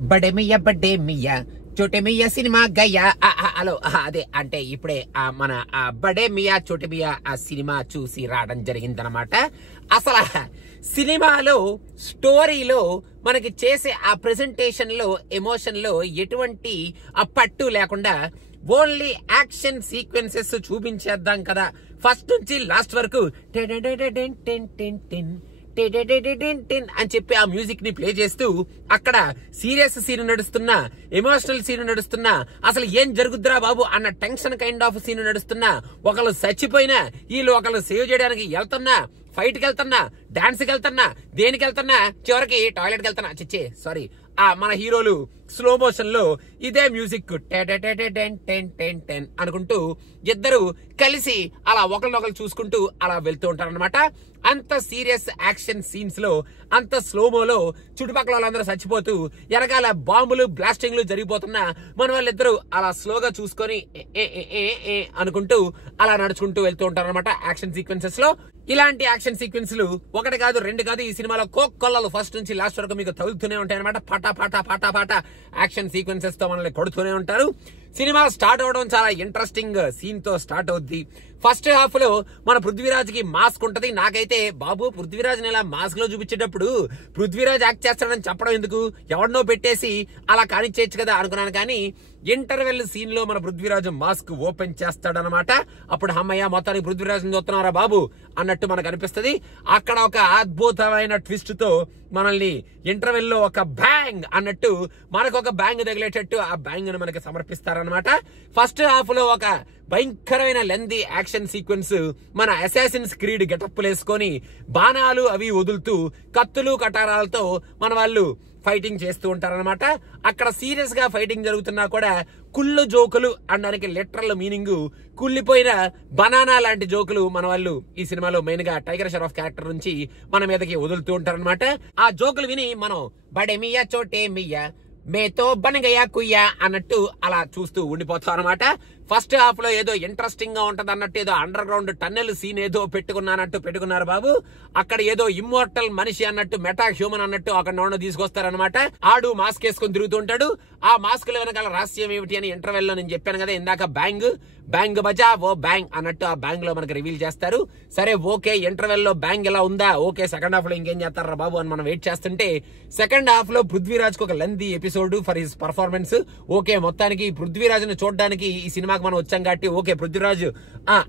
బడే మియా బడే మియా చోటే మియా cinema Gaya hello అదే అంటే ఇప్పుడే మన బడే మియా చోటే మియా ఆ సినిమా చూసి రావడం జరిగిందనమాట. అసలు సినిమాలో స్టోరీలో మనకి చేసే ఆ ప్రెజెంటేషన్ లో ఎమోషన్ లో ఎటువంటి పట్టు లేకుండా ఓన్లీ యాక్షన్ సీక్వెన్సెస్ చూపించేద్దాం కదా ఫస్ట్ నుంచి లాస్ట్ వరకు అని చెప్పి ఆ మ్యూజిక్ ని ప్లే చేస్తూ అక్కడ సీరియస్ సీన్ నడుస్తున్నా, ఎమోషనల్ సీన్ నడుస్తున్నా, అసలు ఏం జరుగుద్దురా బాబు అన్న టెన్షన్ కైండ్ ఆఫ్ సీన్ నడుస్తున్నా, ఒకళ్ళు చచ్చిపోయినా వీళ్ళు ఒకళ్ళు సేవ్ చేయడానికి వెళ్తున్నా, ఫైట్ కి వెళ్తున్నా, డాన్స్ కి వెళ్తున్నా, దేనికి వెళ్తున్నా, చివరికి టాయిలెట్ కి వెళ్తున్నా, చిచ్చే సారీ మన హీరోలు స్లో మోషన్ లో ఇదే మ్యూజిక్ అనుకుంటూ ఇద్దరు కలిసి అలా ఒకరినొకరు చూసుకుంటూ అలా వెళ్తూ ఉంటారనమాట. అంత సీరియస్ యాక్షన్ సీన్స్ లో అంత స్లోమోలో చుట్టుపక్కల వాళ్ళందరూ చచ్చిపోతూ ఎనకాల బాంబులు బ్లాస్టింగ్లు జరిగిపోతున్నా మన వాళ్ళిద్దరూ అలా స్లోగా చూసుకొని అనుకుంటూ అలా నడుచుకుంటూ వెళ్తూ ఉంటారు అనమాట యాక్షన్ సీక్వెన్సెస్ లో. ఇలాంటి యాక్షన్ సీక్వెన్స్లు ఒకటి కాదు రెండు కాదు ఈ సినిమాలో కోకొల్లలు ఫస్ట్ నుంచి లాస్ట్ వరకు మీకు తగులుతూనే ఉంటాయి అనమాట. పాటా పాటా పాటా పాటా యాక్షన్ సీక్వెన్సెస్ తో మనల్ని కొడుతూనే ఉంటారు. సినిమా స్టార్ట్ అవడం చాలా ఇంట్రెస్టింగ్ సీన్ తో స్టార్ట్ అవుద్ది. ఫస్ట్ హాఫ్ లో మన పృథ్వీరాజ్ కి మాస్క్ ఉంటది. నాకైతే బాబు పృథ్వీరాజ్ ఇలా మాస్క్ లో చూపించేటప్పుడు పృథ్వీరాజ్ యాక్ట్ చేస్తాడని చెప్పడం ఎందుకు, ఎవరినో పెట్టేసి అలా కానిచ్చేయచ్చు కదా అనుకున్నాను. కానీ ఇంటర్వెల్ సీన్ లో మన పృథ్వీరాజ్ మాస్క్ ఓపెన్ చేస్తాడనమాట. అప్పుడు అమ్మయ్య మొత్తానికి పృథ్వీరాజ్ చూస్తున్నారా బాబు అన్నట్టు మనకు అనిపిస్తుంది. అక్కడ ఒక అద్భుతమైన ట్విస్ట్ తో మనల్ని ఇంటర్వెల్ లో ఒక బ్యాంగ్ అన్నట్టు మనకు ఒక బ్యాంగ్ తగిలేటట్టు ఆ బ్యాంగ్ ను మనకి సమర్పిస్తారనమాట. ఫస్ట్ హాఫ్ లో ఒక భయంకరమైన లెందీ యాక్షన్ సీక్వెన్స్ మన అసాసిన్స్ క్రీడ్ గెటప్పులు వేసుకొని బాణాలు అవి వదులుతూ కత్తులు కటారాలతో మన వాళ్ళు ఫైటింగ్ చేస్తూ ఉంటారనమాట. అక్కడ సీరియస్ గా ఫైటింగ్ జరుగుతున్నా కూడా కుళ్ళు జోకులు అనడానికి లిటరల్ మీనింగ్ కుళ్ళిపోయిన బనానా లాంటి జోకులు మన వాళ్ళు ఈ సినిమాలో మెయిన్ గా టైగర్ షరాఫ్ క్యారెక్టర్ నుంచి మన మీదకి వదులుతూ ఉంటారనమాట. ఆ జోకులు విని మనం బడే మియా చోటే మియా మేతో బన్ గయా కుయ్యా అన్నట్టు అలా చూస్తూ ఉండిపోతాం అనమాట. ఫస్ట్ హాఫ్ లో ఏదో ఇంట్రెస్టింగ్ గా ఉంటది అన్నట్టు ఏదో అండర్ గ్రౌండ్ టన్నెల్ సీన్ ఏదో పెట్టుకున్నారు బాబు. అక్కడ ఏదో ఇమ్మోర్టల్ మనిషి అన్నట్టు మెటా హ్యూమన్ అన్నట్టు అక్కడ తీసుకొస్తారనమాట. ఆడు మాస్క్ వేసుకొని తిరుగుతూ ఉంటాడు. ఆ మాస్క్ లో వెనకాల రహస్యం ఏమిటి అని ఇంటర్వెల్ లో నేను చెప్పాను కదా ఇందాక, బ్యాంగ్ బజా ఓ బ్యాంగ్ అన్నట్టు ఆ బ్యాంగ్ లో మనకి రివీల్ చేస్తారు. సరే ఓకే ఇంటర్వెల్ లో బ్యాంగ్ ఎలా ఉందా, ఓకే సెకండ్ హాఫ్ లో ఇంకేం చేస్తారా బాబు అని మనం వెయిట్ చేస్తుంటే సెకండ్ హాఫ్ లో పృథ్వీరాజ్ కు ఒక lengthy episode for his performance. Okay మొత్తానికి పృథ్వీరాజ్ ను చూడడానికి ఈ సినిమాకి మనం వచ్చాం కాబట్టి ఓకే పృథ్వీరాజ్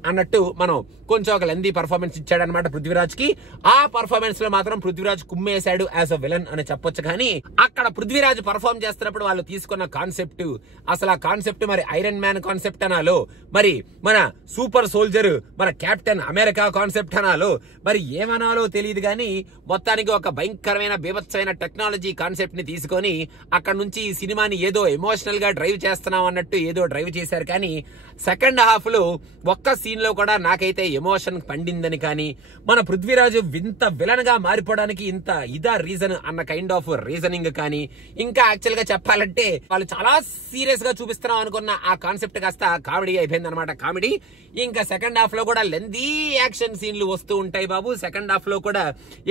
అన్నట్టు మనం కొంచెం ఒక లెందీ పర్ఫార్మెన్స్ ఇచ్చాడనమాట పృథ్వీరాజ్ కి. ఆ పర్ఫార్మెన్స్ లో మాత్రం పృథ్వీరాజ్ కుమ్మేశాడు యాజ్ అ విలన్ అని చెప్పొచ్చు. కానీ అక్కడ పృథ్వీరాజ్ పర్ఫార్మ్ చేస్తున్నప్పుడు వాళ్ళు తీసుకున్న కాన్సెప్ట్, అసలు ఆ కాన్సెప్ట్ మరి ఐరన్ మ్యాన్ కాన్సెప్ట్ అనాలో, మరి మన సూపర్ సోల్జర్ మన కెప్టెన్ అమెరికా కాన్సెప్ట్ అనాలో, మరి ఏమనాలో తెలియదు. కానీ మొత్తానికి ఒక భయంకరమైన బీభత్సమైన టెక్నాలజీ కాన్సెప్ట్ ని తీసుకొని అక్కడ నుంచి ఈ సినిమాని ఏదో ఎమోషనల్ గా డ్రైవ్ చేస్తున్నాం అన్నట్టు ఏదో డ్రైవ్ చేశారు. కానీ సెకండ్ హాఫ్ లో ఒక్క సీన్ లో కూడా నాకైతే ఎమోషన్ పండిందని కానీ మన పృథ్వీరాజు ఇంత విలన్ గా మారిపోవడానికి ఇంత ఇదా రీజన్ అన్న కైండ్ ఆఫ్ రీజనింగ్ కానీ, ఇంకా యాక్చువల్ గా చెప్పాలంటే వాళ్ళు చాలా సీరియస్ గా చూపిస్తున్నాం అనుకున్న ఆ కాన్సెప్ట్ కాస్త కామెడీ అయిపోయింది అనమాట. కామెడీ ఇంకా సెకండ్ హాఫ్ లో కూడా లెందీ యాక్షన్ సీన్లు వస్తూ ఉంటాయి బాబు. సెకండ్ హాఫ్ లో కూడా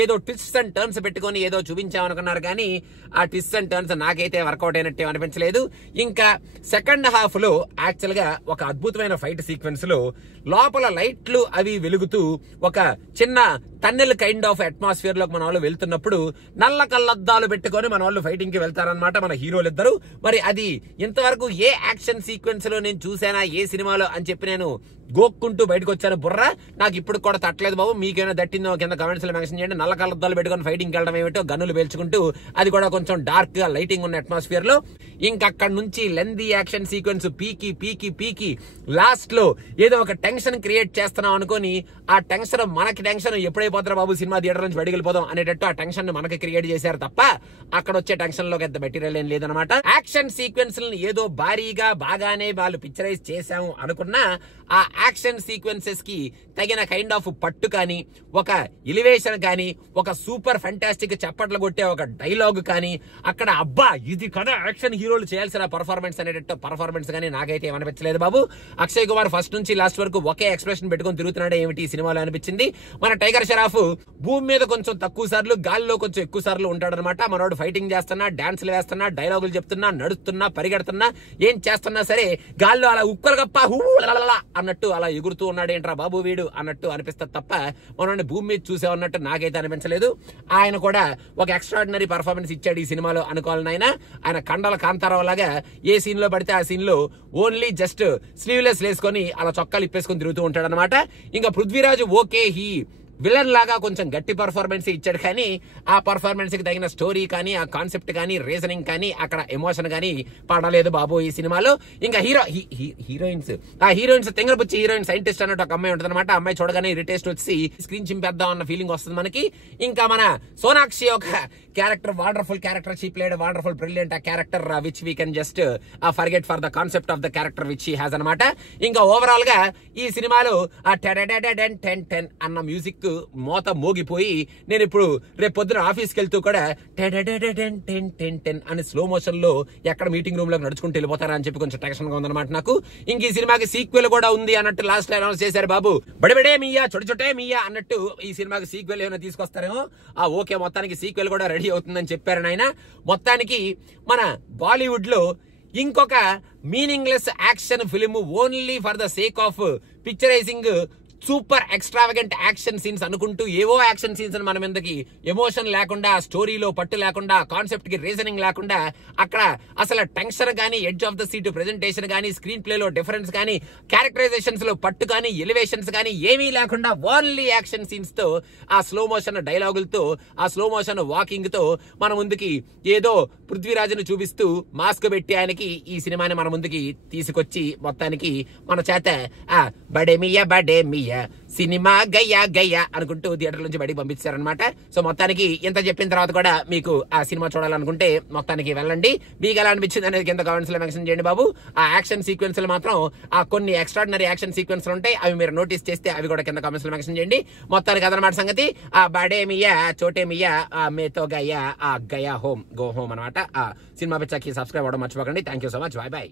ఏదో ట్విస్ట్స్ అండ్ టర్న్స్ పెట్టుకొని ఏదో చూపించామనుకున్నారు కానీ ఆ ట్విస్ట్స్ అండ్ టర్న్స్ నాకైతే వర్కౌట్ అయినట్టే అనిపించలేదు. ఇంకా సెకండ్ హాఫ్ లో యాక్చువల్ గా ఒక అద్భుతమైన ఫైట్ సీక్వెన్స్ లో లోపల లైట్లు అవి వెలుగుతూ ఒక చిన్న టన్నెల్ కైండ్ ఆఫ్ అట్మాస్ఫియర్ లోకి మన వాళ్ళు వెళ్తున్నప్పుడు నల్ల కళ్ళద్దాలు పెట్టుకొని మన వాళ్ళు ఫైటింగ్ కి వెళ్తారనమాట మన హీరోలు ఇద్దరు. మరి అది ఇంతవరకు ఏ యాక్షన్ సీక్వెన్స్ లో నేను చూసానా ఏ సినిమాలో అని చెప్పి నేను గోక్కుంటూ బయటకు వచ్చాను. బుర్ర నాకు ఇప్పుడు కూడా తట్టలేదు బాబు. మీకేమైనా దట్టిందో కింద కమెంట్స్ లో మెన్షన్ చేయండి. నల్ల కళ్ళద్దాలు పెట్టుకొని ఫైటింగ్ వెళ్ళడం ఏమిటో గన్నులు పేల్చుకుంటూ, అది కూడా కొంచెం డార్క్ గా లైటింగ్ ఉన్న అట్మాస్ఫియర్ లో. ఇంకక్కడ నుంచి లెందీ యాక్షన్ సీక్వెన్స్ పీకి పీకి పీకి లాస్ట్ లో ఏదో ఒక టెన్షన్ క్రియేట్ చేస్తున్నాం అనుకోని ఆ టెన్షన్ మనకి టెన్షన్ ఎప్పుడైపోతారా బాబు సినిమా థియేటర్ నుంచి బయటకు వెళ్ళిపోదాం అనేటట్టు ఆ టెన్షన్ మనకి క్రియేట్ చేశారు తప్ప అక్కడ వచ్చే టెన్షన్ లోకి ఎంత మెటీరియల్ ఏం లేదనమాట. యాక్షన్ సీక్వెన్స్ ఏదో భారీగా బాగానే వాళ్ళు పిక్చరైజ్ చేశాము అనుకున్నా ఆ యాక్షన్ సీక్వెన్సెస్ కి తగిన కైండ్ ఆఫ్ పట్టు కానీ, ఒక ఎలివేషన్ కానీ, ఒక సూపర్ ఫెంటాస్టిక్ చప్పట్లు కొట్టే ఒక డైలాగ్ కానీ, అక్కడ అబ్బా ఇది కదా యాక్షన్ హీరోలు చేయాల్సిన పర్ఫార్మెన్స్ అనేటట్టు పర్ఫార్మెన్స్ కానీ నాకైతే ఏమనిపించలేదు బాబు. అక్షయ్ కుమార్ ఫస్ట్ నుంచి లాస్ట్ వరకు ఒకే ఎక్స్ప్రెషన్ పెట్టుకొని తిరుగుతున్నాడే ఏమిటి ఈ సినిమాలో అనిపించింది. మన టైగర్ టేకర్ ఆఫ్ భూమి మీద కొంచెం తక్కువ సార్లు గాలిలో కొంచెం ఎక్కువ సార్లు ఉంటాడనమాట. మనోడు ఫైటింగ్ చేస్తున్నా, డాన్సులు వేస్తున్నా, డైలాగులు చెప్తున్నా, నడుస్తున్నా, పరిగెడుతున్నా, ఏం చేస్తున్నా సరే గాల్లో అలా ఉక్కలు గప్ప అన్నట్టు అలా ఎగురుతూ ఉన్నాడు. ఏంట్రా బాబు వీడు అన్నట్టు అనిపిస్తుంది తప్ప మనోడిని భూమి మీద చూసామన్నట్టు నాకైతే అనిపించలేదు. ఆయన కూడా ఒక ఎక్స్ట్రాడినరీ పర్ఫార్మెన్స్ ఇచ్చాడు ఈ సినిమాలో అనుకోవాలని. ఆయన కండల కాంతారావు లాగా ఏ సీన్ లో పడితే ఆ సీన్ లో ఓన్లీ జస్ట్ స్లీవ్లెస్ వేసుకొని అలా చొక్కాలు ఇప్పేసుకొని తిరుగుతూ ఉంటాడు అనమాట. ఇంకా పృథ్వీరాజ్ ఓకే హీ విలన్ లాగా కొంచెం గట్టి పర్ఫార్మెన్స్ ఇచ్చాడు, కానీ ఆ పర్ఫార్మెన్స్ కి తగిన స్టోరీ కానీ, ఆ కాన్సెప్ట్ కానీ, రీజనింగ్ కానీ, అక్కడ ఎమోషన్ కానీ పడలేదు బాబు ఈ సినిమాలో. ఇంకా హీరోయిన్స్ తెంగరపుచ్చి హీరోయిన్ సైంటిస్ట్ అన్నట్టు ఒక అమ్మాయి ఉంటుంది అనమాట. అమ్మాయి చూడగానే ఇరిటేస్ట్ వచ్చి స్క్రీన్ చింపేద్దాం అన్న ఫీలింగ్ వస్తుంది మనకి. ఇంకా మన సోనాక్షి ఒక character, wonderful character, she played wonderful brilliant a character which we can just forget for the concept of the character which he has అనమాట. ఇంకా ఓవరాల్ గా ఈ సినిమాలో ఆ టెన్ అన్న మ్యూజిక్ మోత మోగిపోయి నేను ఇప్పుడు రేపు పొద్దున ఆఫీస్కి వెళ్తూ కూడా టెన్ అని స్లో మోషన్ లో ఎక్కడ మీటింగ్ రూమ్ లో నడుచుకుంటూ వెళ్ళిపోతారా అని చెప్పి కొంచెం టెన్షన్ గా ఉందన్నమాట నాకు. ఇంక ఈ సినిమాకి సీక్వెల్ కూడా ఉంది అన్నట్టు లాస్ట్ లో అనౌన్స్ చేశారు బాబు. బడిబడే మియా చొటే మియా అన్నట్టు ఈ సినిమాకి సీక్వెల్ ఏమైనా తీసుకొస్తారేమో. ఓకే, మొత్తానికి సీక్వెల్ కూడా రెడీ అవుతుందని చెప్పారు ఆయన. మొత్తానికి మన బాలీవుడ్ లో ఇంకొక meaningless action film only for the sake of picturising super extravagant action scenes అనుకుంటూ ఏవో యాక్షన్ సీన్స్ మన మీదకి ఎమోషన్ లేకుండా, స్టోరీలో పట్టు లేకుండా, కాన్సెప్ట్ కి రీజనింగ్ లేకుండా, అక్కడ అసలు టెన్షన్ కానీ, edge of the seat presentation కానీ, స్క్రీన్ ప్లే లో డిఫరెన్స్ కానీ, క్యారెక్టరైజేషన్స్ లో పట్టు కానీ, ఎలివేషన్స్ కానీ ఏమీ లేకుండా ఓన్లీ యాక్షన్ సీన్స్ తో, ఆ స్లో మోషన్ డైలాగులతో, ఆ స్లో మోషన్ వాకింగ్ తో మన ముందుకి ఏదో పృథ్వీరాజును చూపిస్తూ మాస్క్ పెట్టి ఆయనకి ఈ సినిమాని మన ముందుకి తీసుకొచ్చి మొత్తానికి మన చేత బడే మియా సినిమా గయ్యా అనుకుంటూ థియేటర్ నుంచి బయటికి పంపించారనమాట. సో మొత్తానికి ఎంత చెప్పిన తర్వాత కూడా మీకు ఆ సినిమా చూడాలనుకుంటే మొత్తానికి వెళ్ళండి. మీకు ఎలా అనిపించింది అనేది కింద కామెంట్స్ లో మెన్షన్ చేయండి బాబు. ఆ యాక్షన్ సీక్వెన్స్ లో మాత్రం ఆ కొన్ని ఎక్స్ట్రాడినరీ యాక్షన్ సీక్వెన్స్ ఉంటాయి, అవి మీరు నోటీస్ చేస్తే అవి కూడా కింద కామెంట్స్ లో మెన్షన్ చేయండి. మొత్తానికి అదనమాట సంగతి. ఆ బడే మియా చోటే మియా మేతో గయ్యా గయా హోమ్ గో హోమ్ అనమాట. ఆ సినిమా పిచ్చాకి సబ్స్క్రైబ్ అవ్వడం మర్చిపోకండి. Thank you so much. Bye bye.